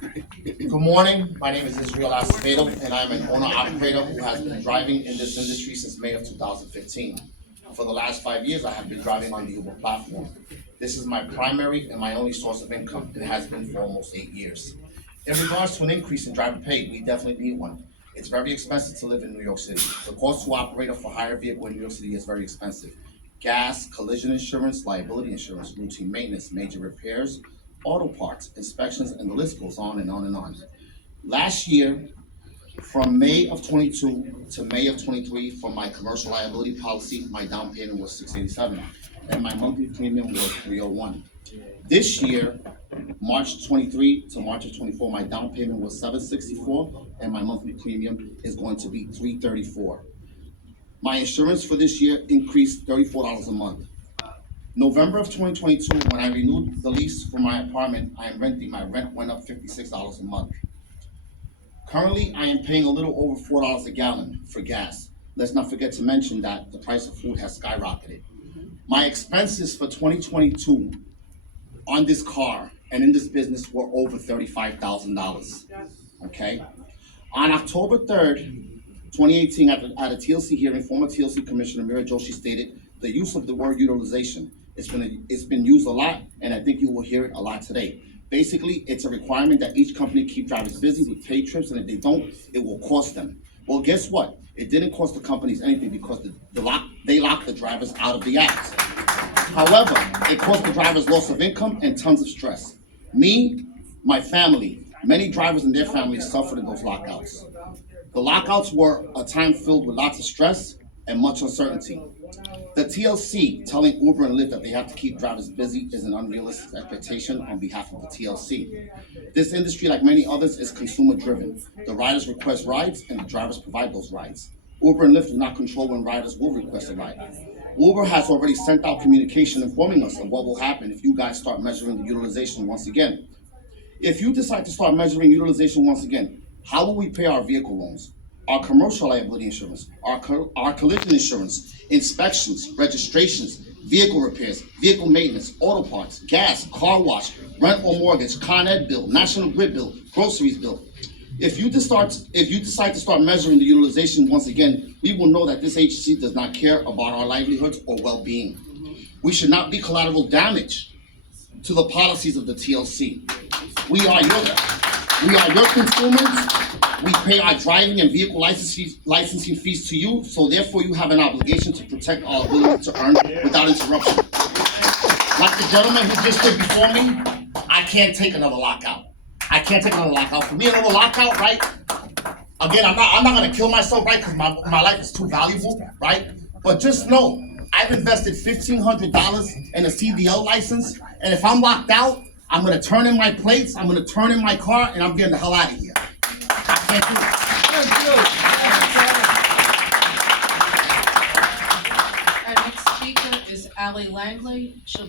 Good morning. My name is Israel Acevedo, and I'm an owner-operator who has been driving in this industry since May of 2015. For the last 5 years, I have been driving on the Uber platform. This is my primary and my only source of income. It has been for almost 8 years. In regards to an increase in driver pay, we definitely need one. It's very expensive to live in New York City. The cost to operate a for hire vehicle in New York City is very expensive. Gas, collision insurance, liability insurance, routine maintenance, major repairs, auto parts, inspections, and the list goes on and on and on. Last year, from May of 22 to May of 23, for my commercial liability policy, my down payment was 687, and my monthly premium was 301. This year, March 23 to March of 24, my down payment was 764, and my monthly premium is going to be 334. My insurance for this year increased $34 a month. November of 2022, when I renewed the lease for my apartment I am renting, my rent went up $56 a month. Currently, I am paying a little over $4 a gallon for gas. Let's not forget to mention that the price of food has skyrocketed. My expenses for 2022 on this car and in this business were over $35,000. Okay? On October 3rd, 2018, at a TLC hearing, former TLC Commissioner Mira Joshi stated the use of the word utilization. It's been used a lot, and I think you will hear it a lot today. Basically, it's a requirement that each company keep drivers busy with paid trips, and if they don't, it will cost them. Well, guess what? It didn't cost the companies anything because they locked the drivers out of the act. However, it cost the drivers loss of income and tons of stress. Me, my family, many drivers and their families suffered in those lockouts. The lockouts were a time filled with lots of stress and much uncertainty. The TLC telling Uber and Lyft that they have to keep drivers busy is an unrealistic expectation on behalf of the TLC. This industry, like many others, is consumer driven. The riders request rides and the drivers provide those rides. Uber and Lyft do not control when riders will request a ride. Uber has already sent out communication informing us of what will happen if you guys start measuring the utilization once again. If you decide to start measuring utilization once again, how will we pay our vehicle loans, our commercial liability insurance, our collision insurance, inspections, registrations, vehicle repairs, vehicle maintenance, auto parts, gas, car wash, rent or mortgage, Con Ed bill, National Grid bill, groceries bill? If you decide to start measuring the utilization once again, we will know that this agency does not care about our livelihoods or well-being. We should not be collateral damage to the policies of the TLC. We are your consumers. We pay our driving and vehicle licensing fees to you, so therefore you have an obligation to protect our ability to earn without interruption. Like the gentleman who just did before me, I can't take another lockout. For me, another lockout, right? Again, I'm not gonna kill myself, right? Because my life is too valuable, right? But just know, I've invested $1,500 in a CDL license, and if I'm locked out, I'm gonna turn in my plates, I'm gonna turn in my car, and I'm getting the hell out of here. I can't do it. Our next speaker is Ali Langley. She'll